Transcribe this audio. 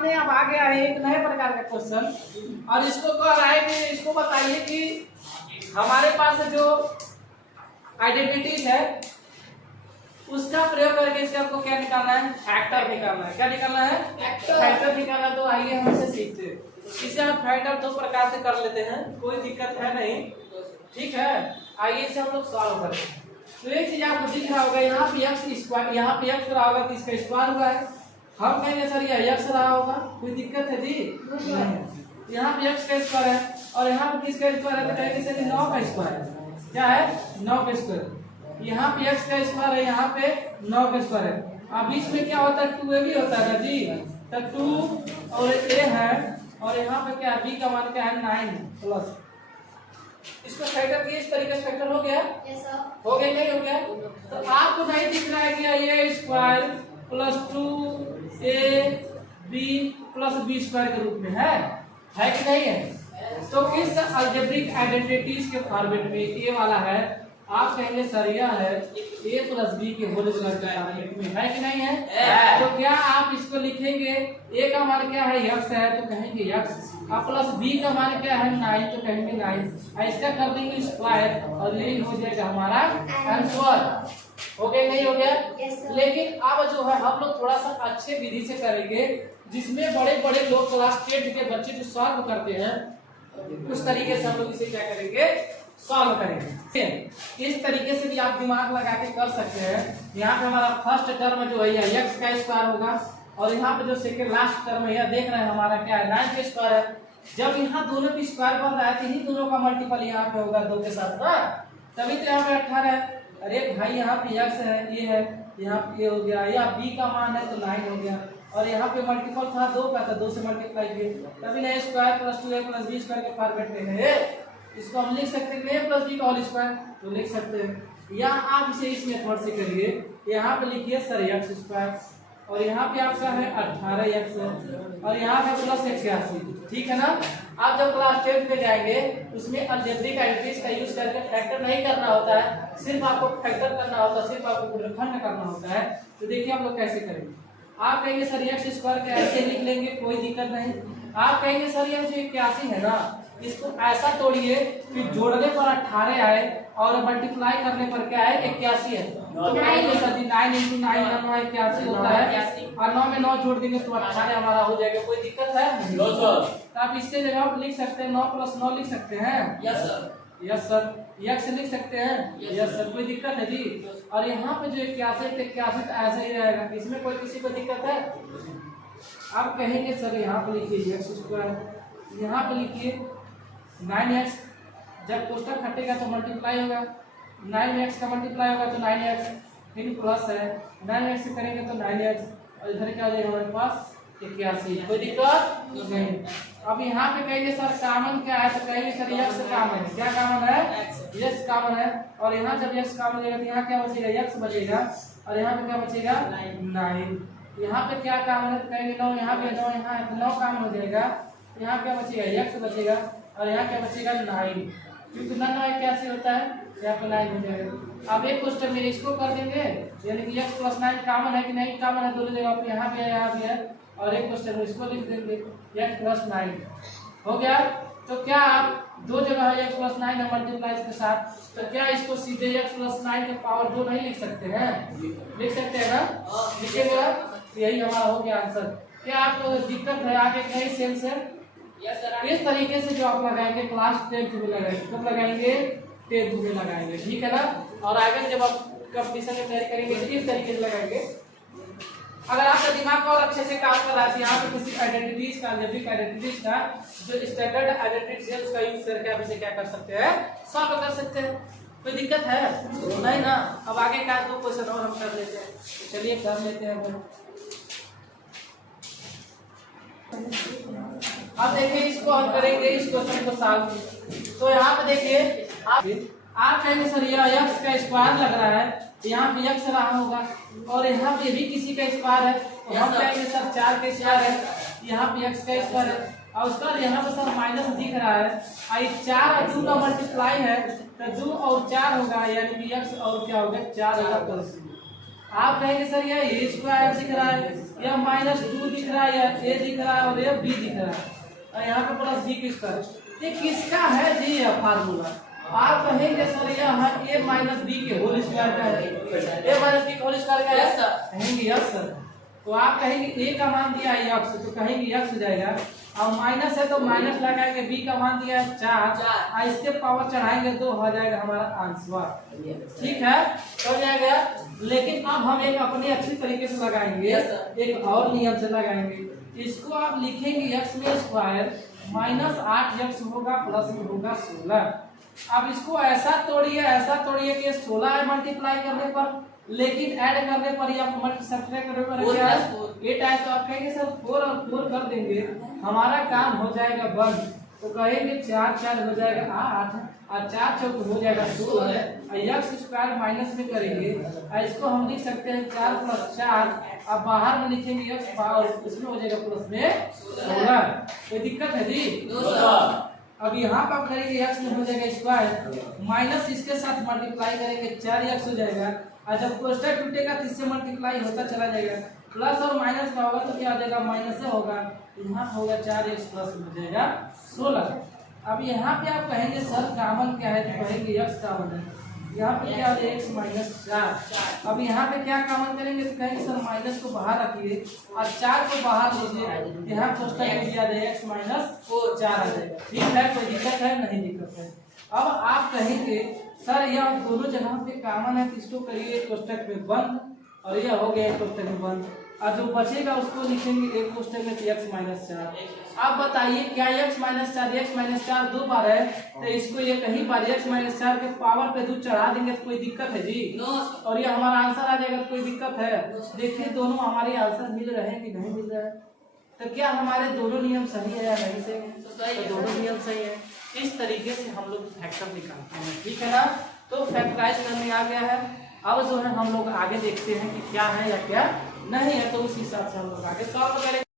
सामने अब आ गया है एक नए प्रकार का क्वेश्चन, और इसको कह रहा है कि इसको बताइए कि हमारे पास जो आइडेंटिटीज है उसका प्रयोग करके इसका आपको क्या निकालना है, फैक्टर निकालना है। क्या निकालना है, फैक्टर निकालना। तो आइए हम इसे सीखते हैं। इसे हम फैक्टर दो प्रकार से कर लेते हैं, कोई दिक्कत है नहीं, ठीक है। आइए इसे हम लोग सॉल्व करते हैं। तो एक चीज आपको दिख रहा होगा, यहाँ पे एक्स स्क्वायर, यहाँ पे एक्स रहा होगा तो इसका स्क्वायर हुआ है। हम कहेंगे सर ये एक्स रहा होगा, कोई दिक्कत है जी नहीं। यहाँ पे एक्स का स्क्वायर है और यहाँ पे किसका स्क्वायर है, तो कहेंगे सर 9 का स्क्वायर है। क्या है, 9 का स्क्वायर। यहाँ पे एक्स का स्क्वायर है, यहाँ पे 9 का स्क्वायर है। अब बीच में क्या होता है, 2a भी होता है ना जी। तो 2 और a है, और यहाँ पे क्या है, b का मान क्या है 9 प्लस। इसको फैक्टर किए, इस तरीके से फैक्टर हो गया। yes, हो गया नहीं हो गया। तो आपको नहीं दिख रहा है कि ये square plus 2ab plus b square के रूप में है कि नहीं है। तो इस अलजेब्रिक आइडेंटिटीज के फॉर्मेट में ये वाला है, आप कहेंगे सर यह है a प्लस b के होल स्क्वायर के फॉर्मेट में है कि नहीं है। तो क्या आप इसको लिखेंगे, a का मान क्या है x है तो कहेंगे x, और प्लस b का मान क्या है 9 तो कहेंगे 9। ऐसा कर देंगे स्क्वायर और यही हो जाएगा हमारा आंसर। हो गया नहीं हो गया। लेकिन अब जो है हम लोग थोड़ा सा अच्छे विधि से करेंगे, जिसमें बड़े बड़े लोग क्लास 10 के बच्चे जो सॉल्व करते हैं उस तरीके से हम लोग इसे क्या करेंगे, सॉल्व करेंगे। इस तरीके से भी आप दिमाग लगा के कर सकते हैं। यहाँ पे हमारा फर्स्ट टर्म जो है x का स्क्वायर होगा, और यहाँ पे जो सेकंड लास्ट टर्म है यह देख रहे हैं हमारा क्या है 9 का स्क्वायर है। जब यहाँ दोनों की स्क्वायर बन रहा है तो इन्हीं दोनों का मल्टीपल यहाँ पे होगा 2 के साथ ना, तभी तो यहाँ पे 18 है। अरे भाई यहाँ पे x है, ये है, यहाँ पे हो गया, या b का मान है तो 9 हो गया, और यहाँ पे मल्टीपल था 2 का, तो 2 से मल्टीप्लाई किए, तभी ना square plus 2a plus b square के फॉर्मेट में है। इसको हम लिख सकते हैं a प्लस b का होल स्क्वायर, तो लिख सकते हैं। या आप इसे इस मेथड से करिए, यहाँ पे लिखिए सर x स्क्वायर, और यहाँ पे आपका है 18x, और यहाँ पे प्लस 81, ठीक है ना। आप जब क्लास 10 पे जाएंगे उसमें अलजेब्रिक आइडेंटिटीज का यूज करके फैक्टर नहीं करना होता है, सिर्फ आपको फैक्टर करना होता है, सिर्फ आपको गुणनखंड करना होता है। तो देखिए हम लोग कैसे करेंगे। आप कहेंगे सर x स्क्वायर के ऐसे लिख लेंगे, कोई दिक्कत नहीं। आप कहेंगे सर ये जो 81 है ना, इसको ऐसा तोड़िए कि जोड़ने पर 18 आए और मल्टीप्लाई करने पर क्या है 81 है। तो 9 × 9 81 होता है, और 9 में 9 जोड़ देंगे तो 18 हमारा हो जाएगा। कोई दिक्कत है? तो आप इसके जगह आप लिख सकते हैं 9 + 9 लिख सकते हैं। Yes sir, yes sir. x लिख सकते हैं, यस सर। कोई दिक्कत है जी। और यहाँ पे जो 81 तो ऐसे ही रहेगा, इसमें कोई किसी को दिक्कत है? आप कहेंगे सर यहाँ पे लिखिए x स्क्वायर, यहाँ पे लिखिए 9x, जब कोष्टक हटेगा तो मल्टीप्लाई होगा, 9x का मल्टीप्लाई होगा तो 9x, फिर प्लस है 9x से करेंगे तो 9x, और इधर क्या हो जाएगा हमारे पास 81। कोई दिक्कत नहीं। अब यहाँ पे कहेंगे सर कॉमन क्या है, तो कहेंगे सर x कॉमन है। क्या कॉमन है? x कॉमन है। और यहाँ जब x कॉमन हो जाएगा तो यहाँ क्या बचेगा, x बचेगा, और यहाँ पे क्या बचेगा 9। यहाँ पे क्या कॉमन है, तो कहेंगे 9, यहाँ पे 9, यहाँ 9 कॉमन हो जाएगा, यहाँ क्या बचेगा x बचेगा, और यहाँ क्या बचेगा 9, क्योंकि 9 81 होता है, यहाँ पे 9 हो जाएगा। अब एक क्वेश्चन में इसको कर देंगे, यानी कि x + 9 कॉमन है कि नहीं, कॉमन है, दोनों जगह पे यहाँ भी है, यहाँ भी है, और एक क्वेश्चन में इसको लिख देंगे x + 9 हो गया। तो क्या आप दो जगह है x + 9 है मल्टीप्लाई के साथ, तो क्या इसको सीधे x + 9 के पावर 2 नहीं लिख सकते हैं? लिख सकते हैं ना, लिखेगा। यही हमारा हो गया आंसर। क्या आपको दिक्कत है आगे कहीं सेंस है? इस तरीके से जो आप लगाएंगे क्लास 10 में लगाएंगे, कब लगाएंगे 10 में लगाएंगे, ठीक है ना। और आगे जब आप कंपटीशन में तैयारी करेंगे तो इस तरीके से लगाएंगे। अगर आपका दिमाग और अच्छे से काम कर रहा है, यहाँ पे किसी आइडेंटिटीज का, अलजेब्रिक आइडेंटिटीज का जो स्टैंडर्ड आइडेंटिटीज है उसका यूज करके आप इसे क्या कर सकते हैं, सॉल्व कर सकते हैं। कोई दिक्कत है नहीं ना। अब आगे का 2 क्वेश्चन और हम कर लेते हैं, तो चलिए कर लेते हैं। अब देखिए इसको हम करेंगे इस क्वेश्चन को सॉल्व। तो यहाँ पे देखिए आप कहेंगे सर यह x का स्क्वायर लग रहा है, यहाँ पे x रहा होगा, और यहाँ पे भी किसी का स्क्वायर है, तो हम कहेंगे सर 4 का स्क्वायर है, यहाँ पे x का स्क्वायर है, और उसका यहाँ पे सर माइनस दिख रहा है, और 4 और 2 का मल्टीप्लाई है तो 2 और 4 होगा, यानी कि x और क्या होगा 4 होगा प्लस। आप कहेंगे सर ये स्क्वायर दिख रहा है, यह -2 दिख रहा है, यह a दिख रहा है और यह b दिख रहा है, और यहाँ पे प्लस b की स्क्वायर। ये किसका है जी? यह फार्मूला आप कहेंगे सर यह है a माइनस बी के होल स्क्वायर का है, a माइनस बी के होल स्क्वायर का है सर, कहेंगे यस सर। तो आप कहेंगे a का मान दिया है x, तो कहेंगे x हो जाएगा, और माइनस है तो माइनस लगाएंगे, b का मान दिया है 4 और इसके पावर चढ़ाएंगे तो हो जाएगा हमारा आंसर। ठीक है, हो जाएगा। लेकिन अब हम एक अपने अच्छी तरीके से लगाएंगे, एक और नियम से लगाएंगे। इसको आप लिखेंगे x में स्क्वायर -8x होगा प्लस में होगा 16। अब इसको ऐसा तोड़िए कि 16 है मल्टीप्लाई करने पर, लेकिन ऐड करने पर ही आप सब्ट्रैक्ट करने पर क्या है 8 आए, तो आप कहेंगे सर 4 और 4 कर देंगे, हमारा काम हो जाएगा बंद। तो कहेंगे 4 4 हो जाएगा 8 और 4 चौक हो जाएगा 16, और x स्क्वायर माइनस में करेंगे और इसको हम लिख सकते हैं 4 + 4, अब बाहर में लिखेंगे x पावर, इसमें हो जाएगा प्लस में 16। कोई दिक्कत है जी? अब यहाँ पर करेंगे x में हो जाएगा स्क्वायर माइनस इसके साथ मल्टीप्लाई करेंगे 4x हो जाएगा, और जब कोष्ठक टूटेगा तो इससे मल्टीप्लाई होता चला जाएगा, प्लस और माइनस का होगा तो क्या हो जाएगा माइनस होगा, यहाँ होगा 4x प्लस हो जाएगा 16। अब यहाँ पे आप कहेंगे सर कॉमन क्या है, तो कहेंगे x कॉमन है, यहाँ पे क्या हो जाएगा x - 4। अब यहाँ पे क्या कॉमन करेंगे, तो कहेंगे सर माइनस को बाहर रखिए और 4 को बाहर लीजिए, यहाँ कोष्ठक में दिया जाएगा x - 4 आ जाएगा। ठीक है, कोई दिक्कत है? नहीं दिक्कत है। अब आप कहेंगे सर यह दोनों जगह पे कॉमन है, इसको करिए कोष्ठक में बंद, और यह हो गया कोष्ठक में बंद, और जो बचेगा उसको लिखेंगे एक कोष्ठक में x - 4। आप बताइए क्या x - 4 दो बार है, तो इसको ये कहीं बार x - 4 के पावर पे 2 चढ़ा देंगे तो कोई दिक्कत है जी? और ये हमारा आंसर आ जाएगा, तो कोई दिक्कत है? देखिए दोनों हमारे आंसर मिल रहे हैं कि नहीं मिल रहे हैं, तो क्या हमारे दोनों नियम सही है या नहीं सही है? तो दोनों नियम सही है। इस तरीके से हम लोग फैक्टर निकालते हैं, ठीक है ना? तो फैक्टराइज करने आ गया है। अब जो है हम लोग आगे देखते हैं कि क्या है या क्या नहीं है, तो उस हिसाब से हम लोग आगे सॉल्व करेंगे।